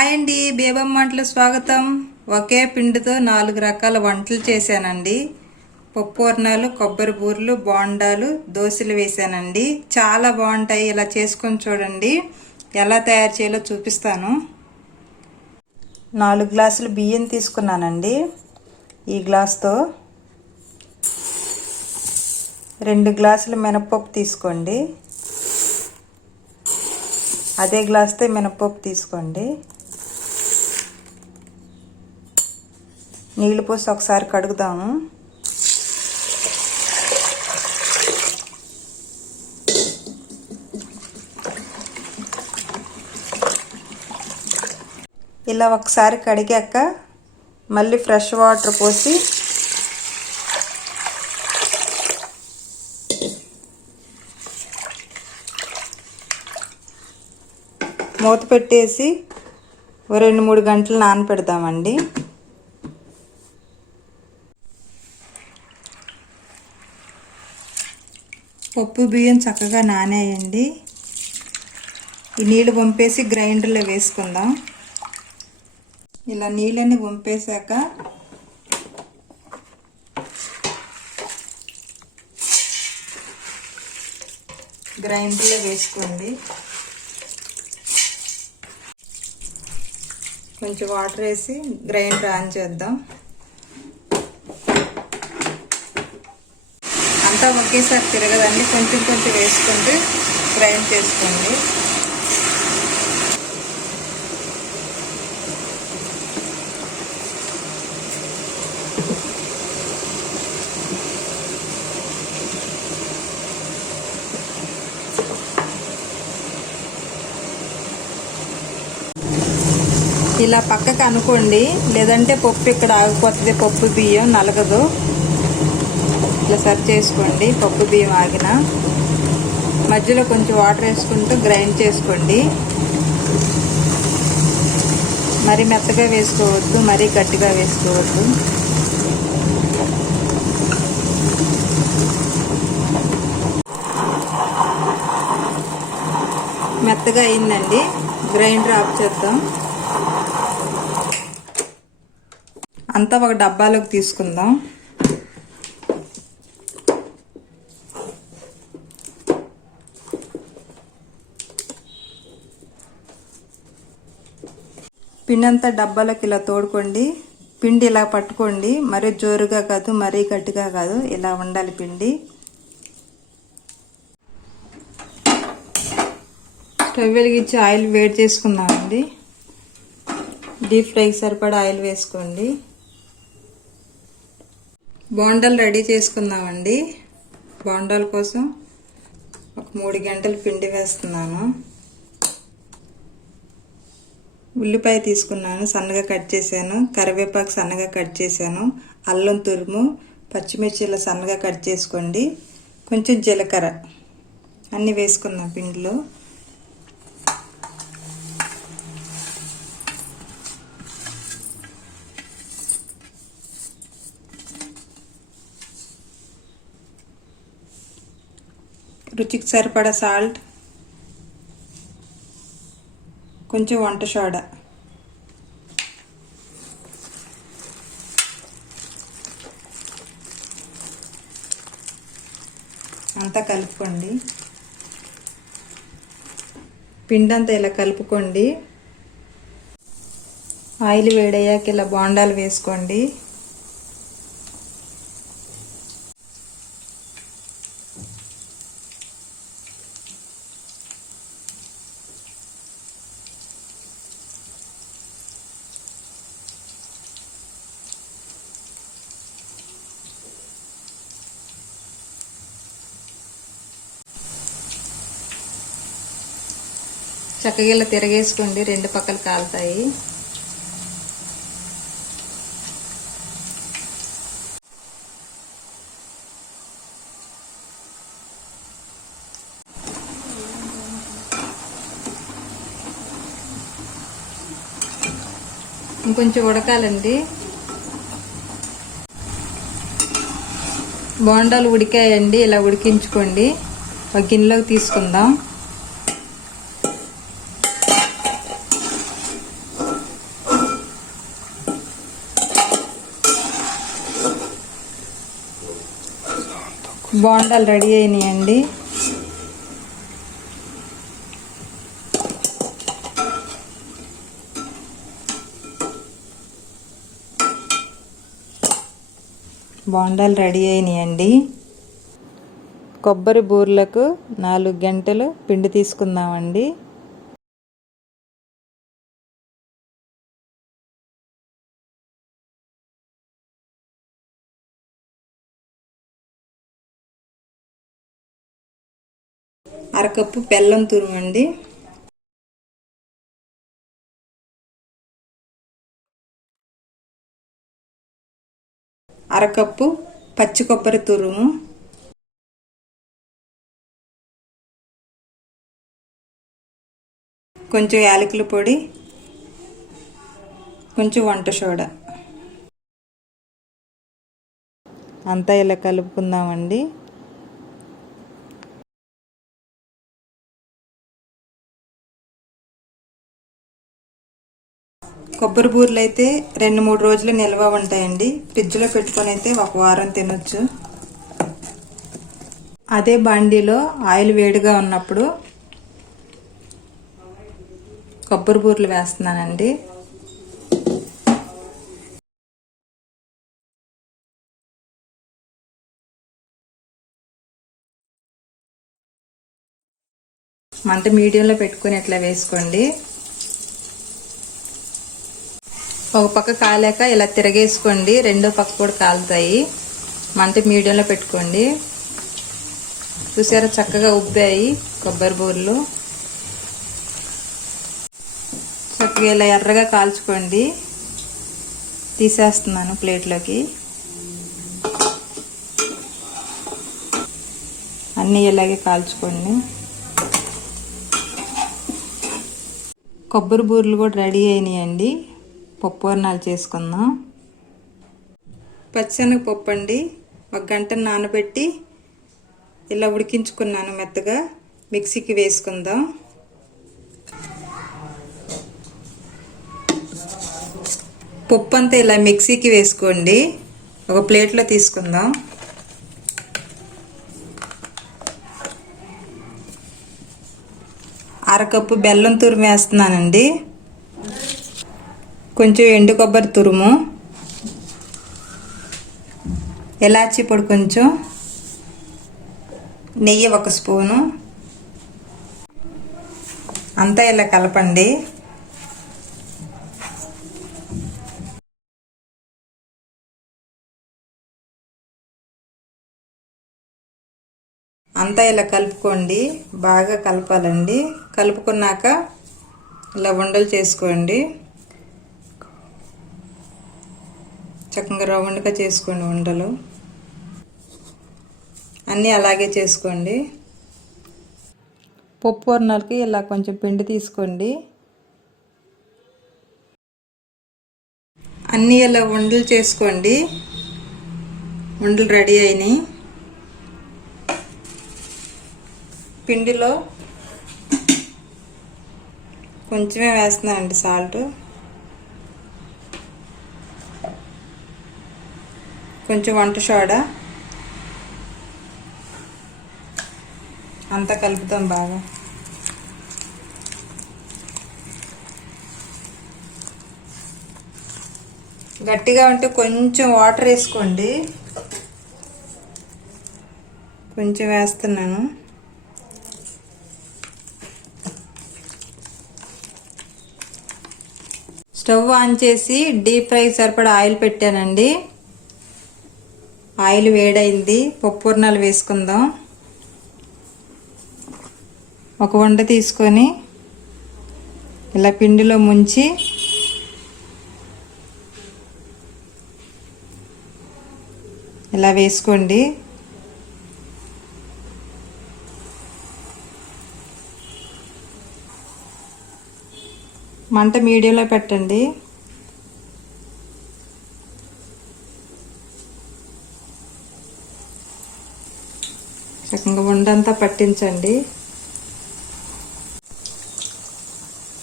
Hi అండి, బేబమ్మ వంటలు స్వాగతం. ఒకే పిండితో 4 రకాల వంటలు చేశానండి. పప్పుర్నాలు, కొబ్బరి బూరెలు, బోండాలు, దోశలు వేశానండి. చాలా బాగుంటాయి. ఇలా చేసుకొని చూడండి. ఎలా తయారు చేయాలో చూపిస్తాను. 4 గ్లాసులు బియ్యం తీసుకున్నానండి. ఈ గ్లాస్తో 2 గ్లాసులు మినపప్పు తీసుకోండి. అదే గ్లాస్తో మినపప్పు తీసుకోండి. నీళ్ళు పోసి ఒకసారి కడుగుదాము. ఇలా ఒకసారి కడిగాక మళ్ళీ ఫ్రెష్ వాటర్ పోసి మూత పెట్టేసి 2-3 గంటలు నానపెడదామండి. పప్పు బియ్యం చక్కగా నానేయండి. ఈ నీళ్ళు వంపేసి గ్రైండర్లో వేసుకుందాం. ఇలా నీళ్ళని వంపేశాక గ్రైండర్లో వేసుకోండి. కొంచెం వాటర్ వేసి గ్రైండర్ ఆన్ చేద్దాం. అంతా ఒకేసారి తిరగదండి, కొంచెం కొంచెం వేసుకుంటూ గ్రైండ్ చేసుకోండి. ఇలా పక్కకు అనుకోండి, లేదంటే పప్పు ఇక్కడ ఆగిపోతుంది. పప్పు బియ్యం నలగదు. ఇట్లా సరి చేసుకోండి. పప్పు బియ్యం ఆగిన మధ్యలో కొంచెం వాటర్ వేసుకుంటూ గ్రైండ్ చేసుకోండి. మరీ మెత్తగా వేసుకోవద్దు, మరీ గట్టిగా వేసుకోవద్దు. మెత్తగా అయిందండి. గ్రైండర్ ఆఫ్ చేద్దాం. అంతా ఒక డబ్బాలోకి తీసుకుందాం. పిండి అంతా డబ్బాలోకి ఇలా తోడుకోండి. పిండి ఇలా పట్టుకోండి. మరీ జోరుగా కాదు, మరీ గట్టిగా కాదు, ఇలా ఉండాలి పిండి. స్టవ్ వెలిగించి ఆయిల్ వేడి చేసుకుందామండి. డీప్ ఫ్రైకి సరిపడా ఆయిల్ వేసుకోండి. బోండాలు రెడీ చేసుకుందామండి. బోండాల కోసం ఒక 3 గంటలు పిండి వేస్తున్నాను. ఉల్లిపాయ తీసుకున్నాను, సన్నగా కట్ చేశాను. కరివేపాకు సన్నగా కట్ చేశాను. అల్లం తురుము, పచ్చిమిర్చిలా సన్నగా కట్ చేసుకోండి. కొంచెం జీలకర్ర అన్నీ వేసుకుందాం పిండిలో. రుచికి సరిపడా సాల్ట్, కొంచెం వంట సోడా, అంతా కలుపుకోండి. పిండి అంతా ఇలా కలుపుకోండి. ఆయిల్ వేడయ్యాక ఇలా బోండాలు వేసుకోండి. చక్కగా ఇలా తిరగేసుకోండి. 2 పక్కలు కాలుతాయి. ఇంకొంచెం ఉడకాలండి. బోండాలు ఉడికాయండి. ఇలా ఉడికించుకోండి. ఒక గిన్నెలోకి తీసుకుందాం. బోండాలు రెడీ అయినాయండి. బోండాలు రెడీ అయినాయండి. కొబ్బరి బూర్లకు 4 గంటలు పిండి తీసుకుందామండి. అరకప్పు బెల్లం తురుమండి. అరకప్పు పచ్చి కొబ్బరి తురుము. కొంచెం యాలకుల పొడి, కొంచెం వంట సోడా. అంతా ఇలా కలుపుకుందామండి. కొబ్బరి బూరెలు అయితే 2-3 రోజులు నిల్వ ఉంటాయండి. ఫ్రిడ్జ్లో పెట్టుకొని అయితే 1 వారం తినొచ్చు. అదే బాండీలో ఆయిల్ వేడిగా ఉన్నప్పుడు కొబ్బరి బూరెలు వేస్తున్నానండి. మంట మీడియంలో పెట్టుకొని ఇట్లా వేసుకోండి. ఒక పక్క కాలాక ఇలా తిరగేసుకోండి, రెండో పక్క కూడా కాలుతాయి. మంట మీడియంలో పెట్టుకోండి. చూసారా చక్కగా ఉబ్బాయి కొబ్బరి బూరెలు. చక్కగా ఇలా ఎర్రగా కాల్చుకోండి. తీసేస్తున్నాను ప్లేట్లోకి. అన్నీ ఇలాగే కాల్చుకోండి. కొబ్బరి బూరెలు కూడా రెడీ అయినాయండి. పప్పువర్ణాలు చేసుకుందాం. పచ్చిశనగపప్పు అండి, 1 గంట నానబెట్టి ఇలా ఉడికించుకున్నాను మెత్తగా. మిక్సీకి వేసుకుందాం. పప్పు అంతా ఇలా మిక్సీకి వేసుకోండి. ఒక ప్లేట్లో తీసుకుందాం. అరకప్పు బెల్లం తురుము వేస్తున్నానండి. కొంచెం ఎండు కొబ్బరి తురుము, ఇలాచీ పొడి కొంచెం, నెయ్యి 1 స్పూను. అంతా ఇలా కలపండి. అంతా ఇలా కలుపుకోండి. బాగా కలపాలండి. కలుపుకున్నాక ఇలా ఉండలు చేసుకోండి. చక్కగా రౌండ్గా చేసుకోండి ఉండలు. అన్నీ అలాగే చేసుకోండి. పప్పు వర్ణాలకి ఇలా కొంచెం పిండి తీసుకోండి. అన్నీ ఇలా ఉండలు చేసుకోండి. ఉండలు రెడీ అయినాయి. పిండిలో కొంచెమే వేస్తున్నానండి సాల్ట్. కొంచెం వంట సోడా. అంతా కలుపుతాం బాగా. గట్టిగా ఉంటే కొంచెం వాటర్ వేసుకోండి. కొంచెం వేస్తున్నాను. స్టవ్ ఆన్ చేసి డీప్ ఫ్రై సరిపడా ఆయిల్ పెట్టానండి. ఆయిల్ వేడైంది. పప్పువర్ణాలు వేసుకుందాం. ఒక వండ తీసుకొని ఇలా పిండిలో ముంచి ఇలా వేసుకోండి. మంట మీడియంలో పెట్టండి. చక్కగా వండంతా పట్టించండి.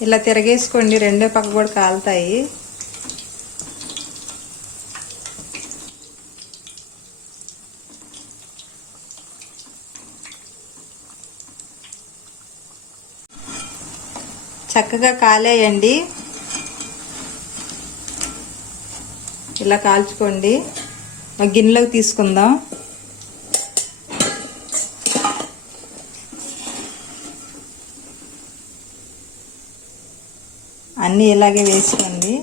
ఇలా తిరగేసుకోండి, రెండో పక్క కూడా కాలుతాయి. చక్కగా కాలేయండి. ఇలా కాల్చుకోండి. ఒక గిన్నెలోకి తీసుకుందాం. అన్నీ ఇలాగే వేసుకోండి.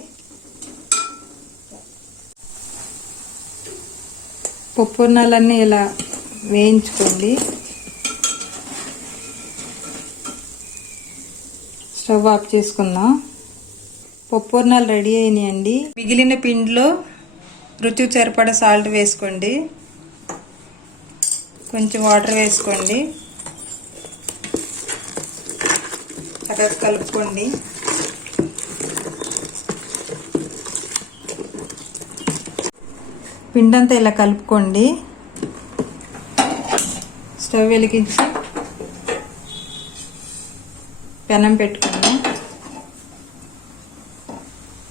పప్పుర్నాలన్నీ ఇలా వేయించుకోండి. స్టవ్ ఆఫ్ చేసుకుందాం. పప్పుర్నాలు రెడీ అయినాయండి. మిగిలిన పిండిలో రుచికి సరిపడా సాల్ట్ వేసుకోండి. కొంచెం వాటర్ వేసుకోండి. చక్కగా కలుపుకోండి. పిండంతా ఇలా కలుపుకోండి. స్టవ్ వెలిగించి పెనం పెట్టుకోండి.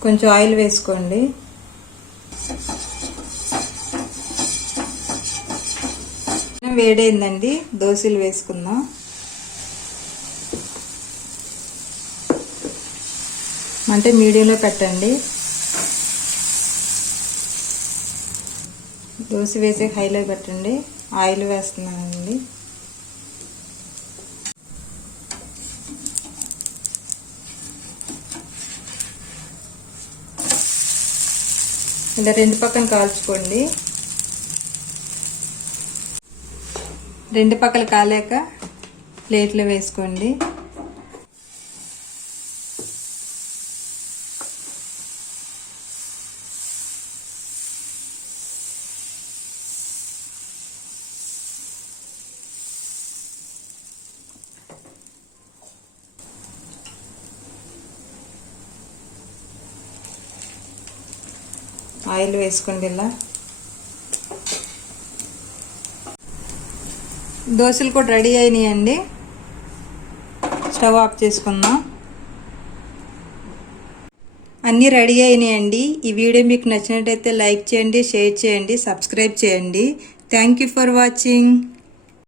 కొంచెం ఆయిల్ వేసుకోండి. వేడైందండి. దోశలు వేసుకుందాం. అంటే మీడియంలో పెట్టండి. దోశ వేసి హైలో పెట్టండి. ఆయిల్ వేస్తున్నానండి. ఇలా రెండు పక్కన కాల్చుకోండి. రెండు పక్కలు కాలేక ప్లేట్లో వేసుకోండి. ఆయిల్ వేసుకోండి. ఇలా దోశలు కూడా రెడీ అయినాయండి. స్టవ్ ఆఫ్ చేసుకుందాం. అన్నీ రెడీ అయినాయండి. ఈ వీడియో మీకు నచ్చినట్టయితే లైక్ చేయండి, షేర్ చేయండి, సబ్స్క్రైబ్ చేయండి. Thank you for watching.